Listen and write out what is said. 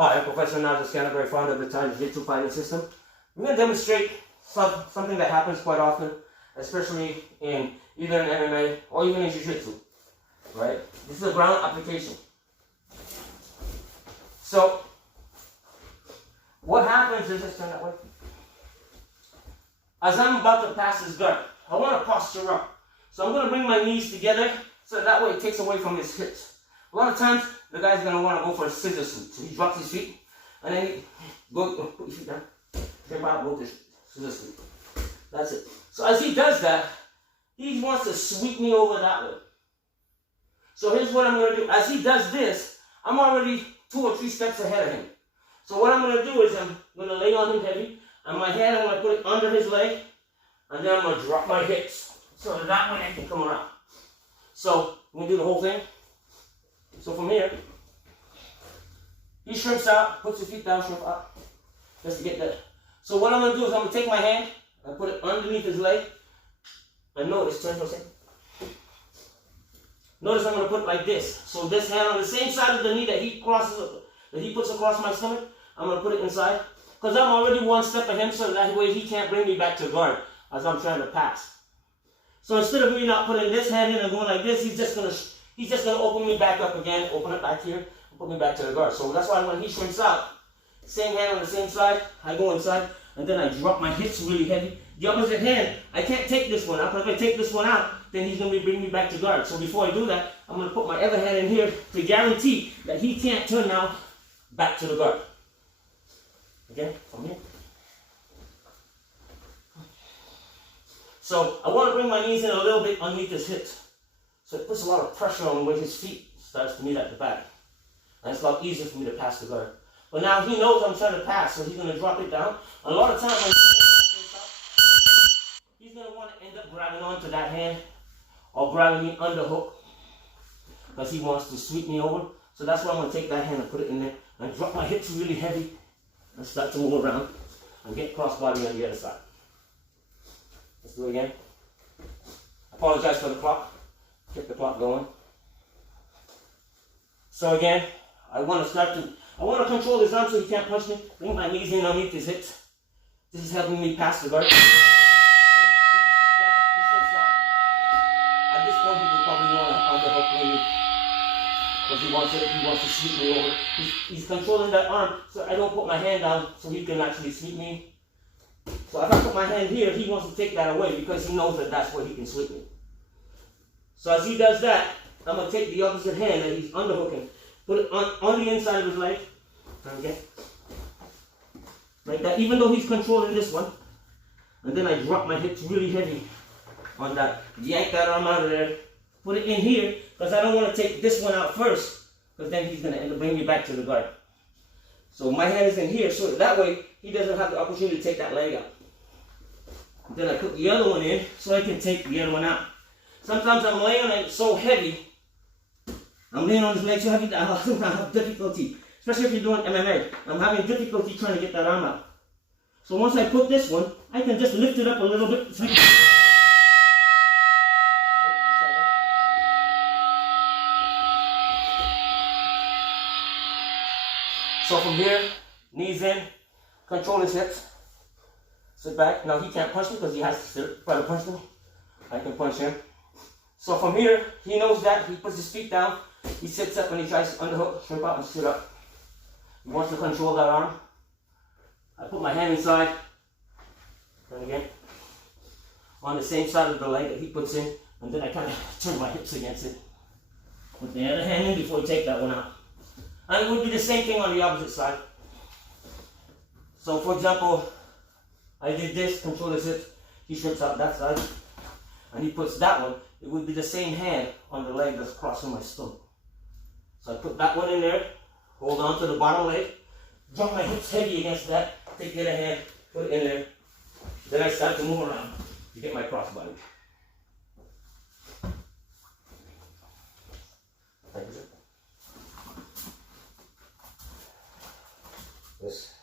Hi, I'm Professor Naja Scantlebury, founder of the Thaijujitsu fighting system. I'm going to demonstrate something that happens quite often, especially in either in MMA or even in Jiu-Jitsu, right? This is a ground application. So, what happens is, let's turn that way. As I'm about to pass this guard, I want to posture up. So I'm going to bring my knees together so that way it takes away from his hips. A lot of times, the guy's going to want to go for a scissor sweep. So he drops his feet, and then he put your feet down. Jump out, go to scissor sweep. That's it. So as he does that, he wants to sweep me over that way. So here's what I'm going to do. As he does this, I'm already 2 or 3 steps ahead of him. So what I'm going to do is I'm going to lay on him heavy, and my hand I'm going to put it under his leg, and then I'm going to drop my hips so that way I can come around. So we're going to do the whole thing. So from here, he shrimps out, puts his feet down, shrimp up, just to get that. So what I'm going to do is I'm going to take my hand and put it underneath his leg, and notice, turn for a second. Notice I'm going to put it like this. So this hand on the same side of the knee that he puts across my stomach, I'm going to put it inside. Because I'm already 1 step of him, so that way he can't bring me back to guard as I'm trying to pass. So instead of me not putting this hand in and going like this, he's just gonna open me back up again, open it back here, and put me back to the guard. So that's why when he shrinks out, same hand on the same side, I go inside, and then I drop my hips really heavy. The opposite hand, I can't take this one out, because if I take this one out, then he's gonna bring me back to guard. So before I do that, I'm gonna put my other hand in here to guarantee that he can't turn now back to the guard. Again, from here. So I want to bring my knees in a little bit underneath his hips. So it puts a lot of pressure on where his feet starts to meet at the back. And it's a lot easier for me to pass the guard. But now he knows I'm trying to pass, so he's going to drop it down. A lot of times when he's going to want to end up grabbing onto that hand or grabbing me underhook because he wants to sweep me over. So that's why I'm going to take that hand and put it in there and drop my hips really heavy and start to move around and get crossbody on the other side. Let's do it again. I apologize for the clock. Keep the clock going. So again, I want to control his arm so he can't punch me. Bring my knees in underneath his hips. This is helping me pass the guard. At this point, he would probably want to underhook me because he wants to sweep me over. He's controlling that arm so I don't put my hand down so he can actually sweep me. So if I put my hand here, he wants to take that away because he knows that that's where he can sweep me. So as he does that, I'm going to take the opposite hand that he's underhooking, put it on the inside of his leg, okay, like that, even though he's controlling this one, and then I drop my hips really heavy on that, yank that arm out of there, put it in here, because I don't want to take this one out first, because then he's going to end up bringing me back to the guard. So my hand is in here, so that way he doesn't have the opportunity to take that leg out. Then I put the other one in so I can take the other one out. Sometimes I'm laying on it so heavy, I'm laying on this leg so heavy that I have difficulty, especially if you're doing MMA. I'm having difficulty trying to get that arm out. So once I put this one, I can just lift it up a little bit. So from here, knees in, control his hips, sit back. Now he can't punch me because he has to try to punch me. I can punch him. So from here, he knows that. He puts his feet down, he sits up and he tries to underhook, shrimp out and sit up. He wants to control that arm. I put my hand inside, and again, on the same side of the leg that he puts in, and then I kind of turn my hips against it. Put the other hand in before we take that one out. And it would be the same thing on the opposite side. So for example, I did this, control his hips, he shrimps out that side, and he puts that one. It would be the same hand on the leg that's crossing my stomach. So I put that one in there, hold on to the bottom leg, drop my hips heavy against that, take the other hand, put it in there. Then I start to move around to get my crossbody. Thank you, sir. Yes.